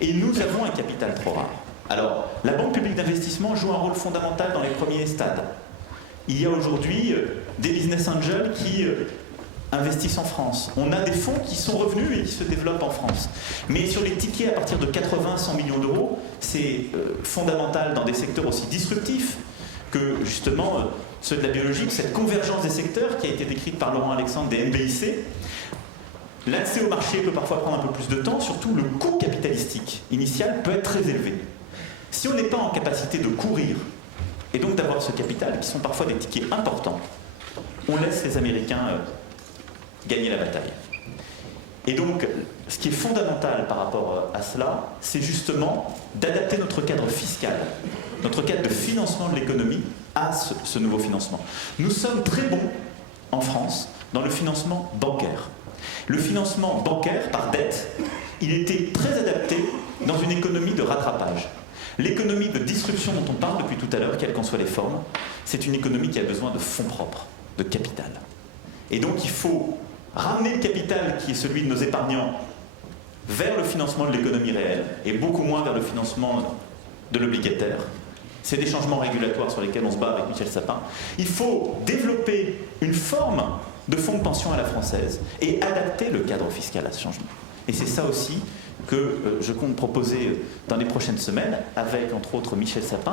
Et nous avons un capital trop rare. Alors, la Banque publique d'investissement joue un rôle fondamental dans les premiers stades. Il y a aujourd'hui des business angels qui investissent en France. On a des fonds qui sont revenus et qui se développent en France. Mais sur les tickets à partir de 80-100 millions d'euros, c'est fondamental dans des secteurs aussi disruptifs que justement ceux de la biologie, cette convergence des secteurs qui a été décrite par Laurent Alexandre des NBIC. L'accès au marché peut parfois prendre un peu plus de temps, surtout le coût capitalistique initial peut être très élevé. Si on n'est pas en capacité de courir, et donc d'avoir ce capital, qui sont parfois des tickets importants, on laisse les Américains gagner la bataille. Et donc, ce qui est fondamental par rapport à cela, c'est justement d'adapter notre cadre fiscal, notre cadre de financement de l'économie à ce nouveau financement. Nous sommes très bons, en France, dans le financement bancaire. Le financement bancaire, par dette, il était très adapté dans une économie de rattrapage. L'économie de disruption dont on parle depuis tout à l'heure, quelles qu'en soient les formes, c'est une économie qui a besoin de fonds propres, de capital. Et donc il faut ramener le capital qui est celui de nos épargnants vers le financement de l'économie réelle et beaucoup moins vers le financement de l'obligataire. C'est des changements régulatoires sur lesquels on se bat avec Michel Sapin. Il faut développer une forme de fonds de pension à la française et adapter le cadre fiscal à ce changement. Et c'est ça aussi que je compte proposer dans les prochaines semaines avec, entre autres, Michel Sapin.